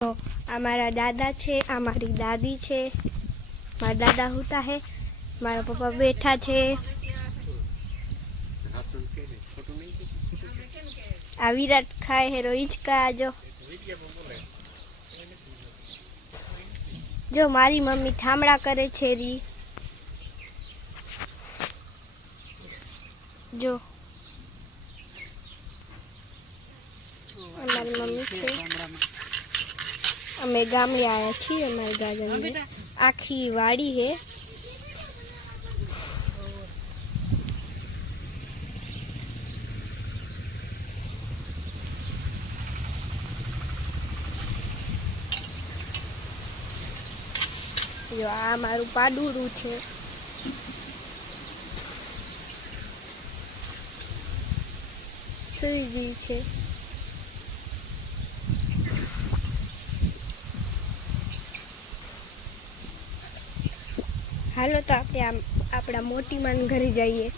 તો આ મારા દાદા છે, આ મારી દાદી છે, મારા દાદા હોતા હે, મારા પપ્પા બેઠા છે. આ વિરાટ ખાય હે રોહિચકા જો જો મારી મમ્મી ઠામડા કરે છે રી. જો. મારી મમ્મી છે. અમે ગામડે આવ્યા છીએ અમારી ગાર્ડનમાં આખી વાડી છે. જો આ મારું પાડુરું છે. સુઈ ગયું છે. હાલો તો આપણે આમ આપણા મોટી માન ઘરે જઈએ.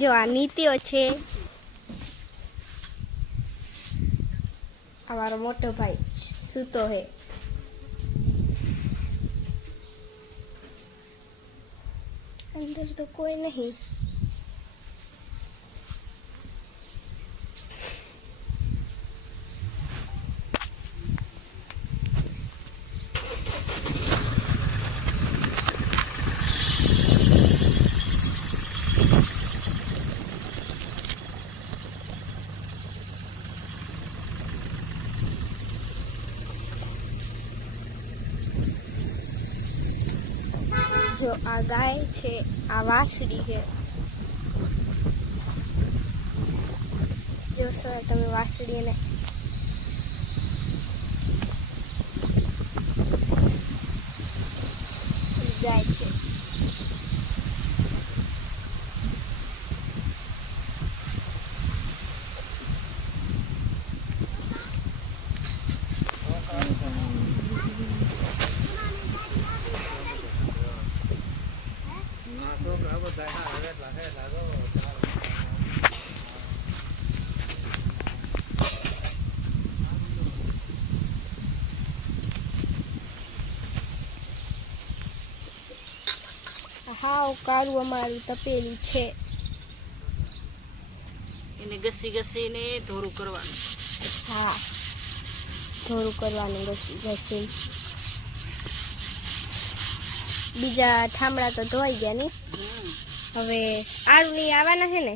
જો આ નીતિઓ છે. અમારો મોટો ભાઈ સૂતો હે. અંદર તો કોઈ નહીં જો આ ગાય છે આ વાછડી છે. જોશો તમે વાછડીને જાય છે. હાવ કાળું અમારું તપેલું છે. એને ઘસી ઘસીને ધોરું કરવાનું. હા ધોરું કરવાનું ઘસી ઘસી બીજા ઠામડા તો ધોઈ ગયા ને. હવે આળું નહીં આવવાના છે ને?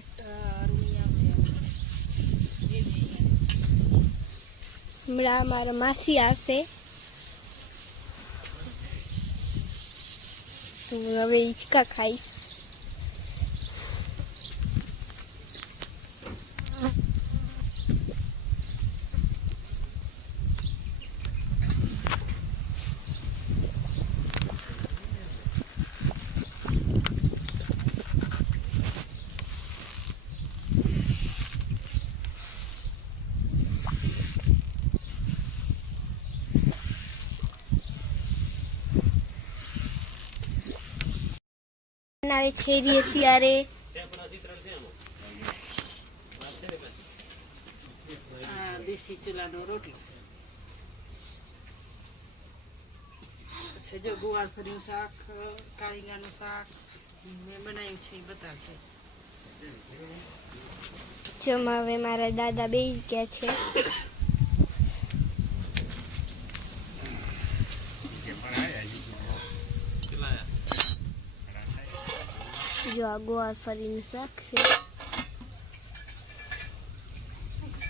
હમણાં મારા માસી આવશે. હવે હિંચકા ખાઈશ. બનાવે છે રી અત્યારે દેશી ચૂલાનો રોટલો. છે જો ગુવાર ફર્યું શાક કાળીંગાનું શાક મેં બનાવ્યું છે એ બતાવશે જમા હવે મારા દાદા બે ગયા છે. જો આ ગોળ ફરીનું શાક છે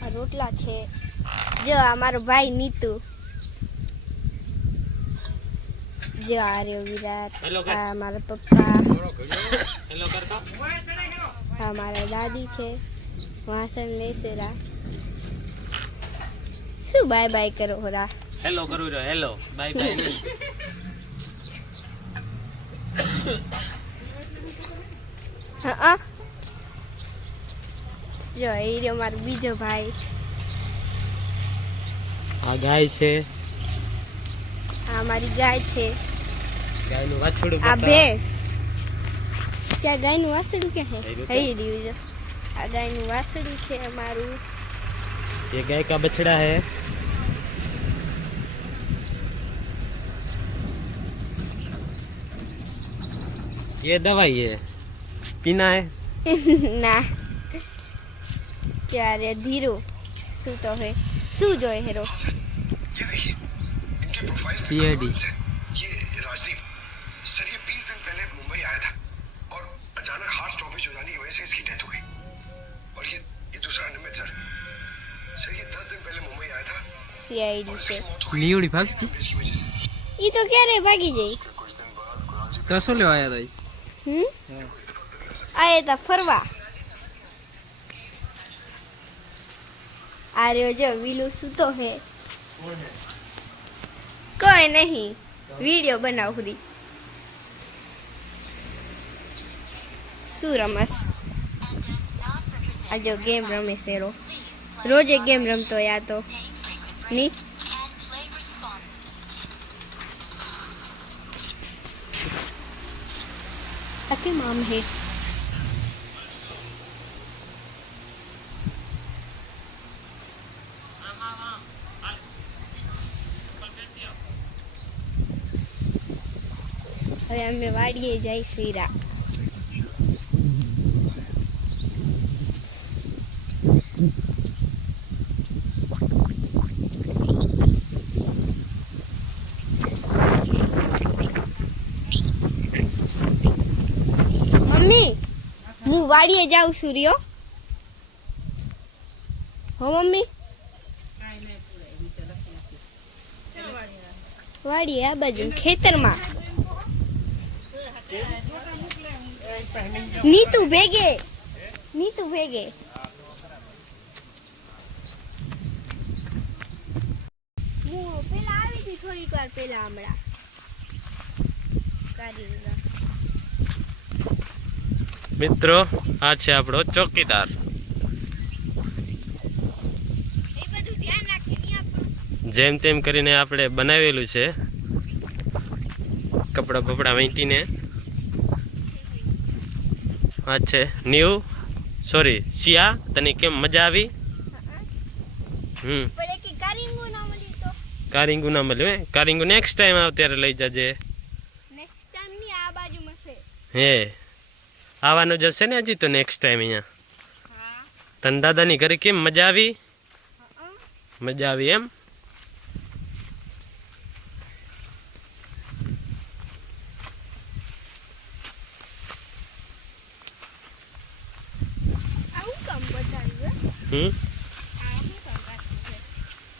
આ રોટલા છે. જો આ મારો ભાઈ નીતુ. જો આ રહ્યો વિરાટ. આ મારા પપ્પા. આ મારા દાદી છે. વાસણ લેશે રા. શું બાય બાય કરો રા? હેલો કરું હેલો બાય બાય હા જો એ રહ્યો મારો બીજો ભાઈ આ ગાય છે આ મારી ગાય છે ગાયનું વાછડું આ બતાવો. ભેંસ ત્યાં ગાયનું વાસળું ક્યાં છે રહ્યું હઈ રહ્યું છે આ ગાયનું વાસળું છે અમારું ये गाय का बछड़ा है ये दवाई है पीना है ના ત્યારે ધીરો શું તો હે શું જોઈ હેરો ये देखिए इनके प्रोफाइल में सीआईडी ये राजदीप सर ये 20 दिन पहले मुंबई आया था और अचानक हार्ट स्टॉपेज हो जाने की वजह से इसकी डेथ हो गई और ये ये दूसरा निमित सर सर ये 10 दिन पहले मुंबई आया था સીઆઈડી और છે इसकी मौत हो गई लीवड़ी भाग जी इसकी वजह से એ તો ક્યારે ભાગી જાય कुछ दिन बाद कुरान जी तो શું લેવા આવ્યા હતા ફરવા. આ રહ્યો જો, વિલુ સૂતો હે. કોઈ નહીં, વીડિયો બનાવ સુધી શું રમસ આ જો ગેમ રમે શેરો. રોજે ગેમ રમતો યા તો. ની? આ કેમ આમ હે હવે અમે વાડીએ જાય સીરા મમ્મી, હું વાડીએ જાઉં છું રહ્યો. હો મમ્મી. વાડીએ આ બાજુ ખેતરમાં. નીતુ ભેગે. નીતુ ભેગે. પેલા આવી હતી થોડીક વાર પેલા હમણાં. મિત્રો આ છે આપણો ચોકીદાર. જેમ તેમ કરીને આપણે બનાવેલું છે. કપડાં બપડા વીંટીને. આ છે ન્યુ સોરી શિયા તને કેમ મજા આવી? હમ. કારીંગો ના મળ્યું હે કારિંગુ નેક્સ્ટ ટાઈમ આવ ત્યારે લઈ જજે. હે. આવવાનું જશે ને હજી તો નેક્સ્ટ ટાઈમ અહીંયા. તન દાદાની ઘરે કેમ મજા આવી? મજા આવી એમ આવું કામ બતાવ્યું હે? હમ?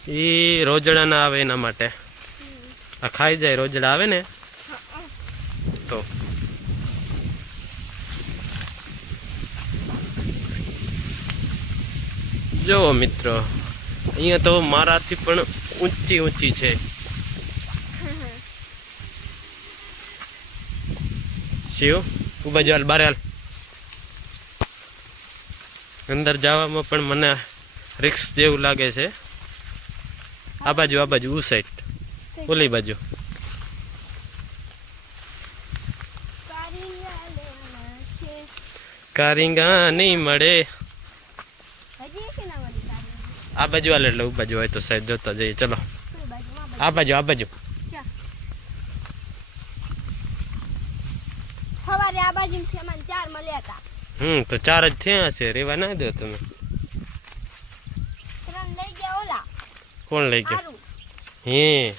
એ રોજડા ના આવે એના માટે. આ ખાઈ જાય, રોજડા આવે ને? તો. જુઓ મિત્રો, અહીંયા તો મારાથી પણ ઊંચી ઊંચી છે. શિવ ઊભા જો હાલ, બારે હાલ. અંદર જવામાં પણ મને રિક્સ જેવું લાગે છે. આ બાજુ આ બાજુ ઉ સાઈડ ઓલી બાજુ. કારીંગા નહીં મળે. આ બાજુ હાલ એટલે બાજુ હોય તો સાહેબ જોતા જઈએ. ચલો. આ બાજુ. આ બાજુ સવારે આ બાજુ ચાર મળ્યા હતા. હમ તો ચાર જ થયા હશે રેવા ના દો તમે. કોણ લઈ ગયો? હે.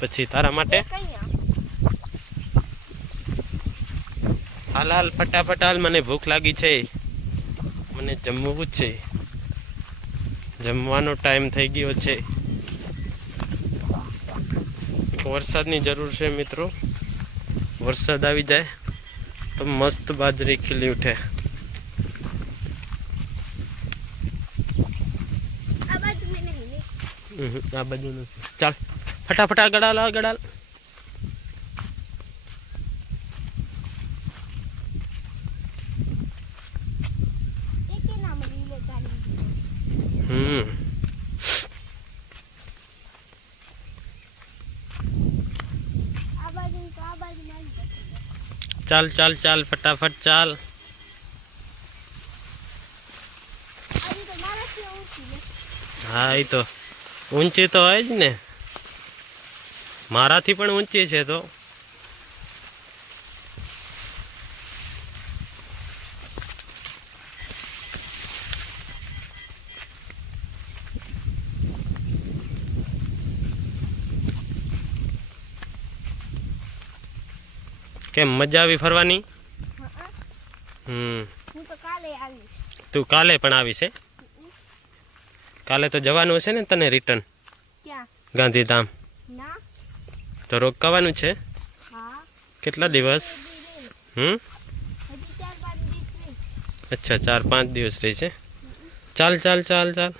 પછી તારા માટે? હાલ હાલ ફટાફટ હાલ મને ભૂખ લાગી છે. મને જમવું જ છે. જમવાનો ટાઈમ થઈ ગયો છે. વરસાદની જરૂર છે મિત્રો. વરસાદ આવી જાય. તો મસ્ત બાજરી ખીલી ઉઠે આ બાજુ મેં નહીં નહીં. હમ, આ બાજુ નથી ચાલ ફટાફટ આગળ હાલ આગળ હાલ એકે ના મળી લે કારીંગા. હમ ચાલ ચાલ ચાલ ફટાફટ ચાલ. હા એ તો ઊંચી તો હોય જ ને. મારાથી પણ ઊંચી છે તો. કેમ મજા આવી ફરવાની? હમ. તો કાલે પણ આવી છે કાલે તો જવાનું હશે ને તને રિટર્ન ગાંધીધામ. તો રોકાવાનું છે? કેટલા દિવસ? હમ? અચ્છા ચાર પાંચ દિવસ રહી છે. ચાલ ચાલ ચાલ ચાલ.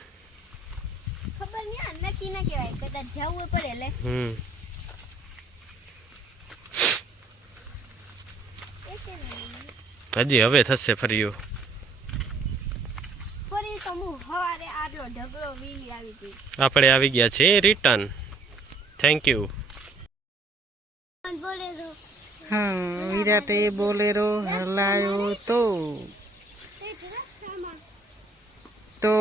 ખબર નહીં નક્કી ના કહેવાય. કદાચ જવું પડે એટલે. હમ એ છે ને હજી હવે થશે ફર્યું. ફરી આપણે આવી ગયા છીએ રિટર્ન થેન્ક યુ હા વિરાટે બોલેરો હલાયો તો. તે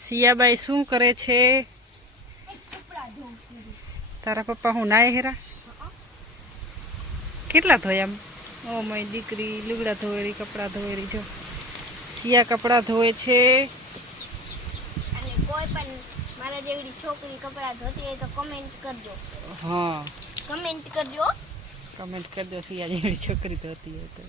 સિયાબાઈ શું કરે છે? છું તારા પપ્પા હું નાય હેરા? કેટલા ધોયા આમ ઓ મારી દીકરી લુગડા ધોયેરી કપડાં ધોયેરી જો. સિયા કપડાં ધોવે છે. અને કોઈ પણ મારા જેવડી છોકરી કપડાં ધોતી હોય તો કમેન્ટ કરજો. હા. કમેન્ટ કરજો. કમેન્ટ કરજો સિયા જેવી છોકરી ધોતી હોય તો.